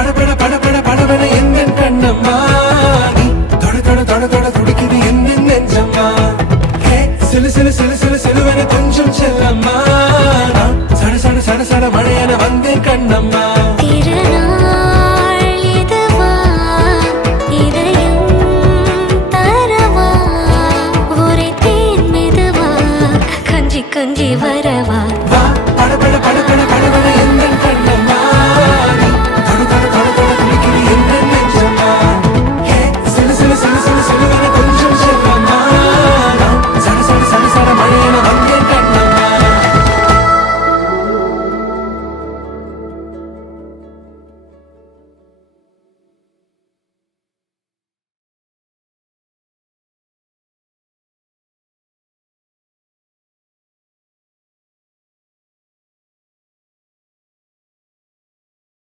படபட படபட படபட எந்த கண்ணம்மா நீ தொட தொட தொட தொட துடிக்குது எந்த நெஞ்சம்மா ஹே சிலு சிலு சிலு சிலு சிலுவன கொஞ்சம் செல்லம்மா நான் சட சட சட சட மழையன வந்தேன் கண்ணம்மா திருநாள் இதுவா இதயம் தரவா ஒரே தேன் மெதுவா கஞ்சி கஞ்சி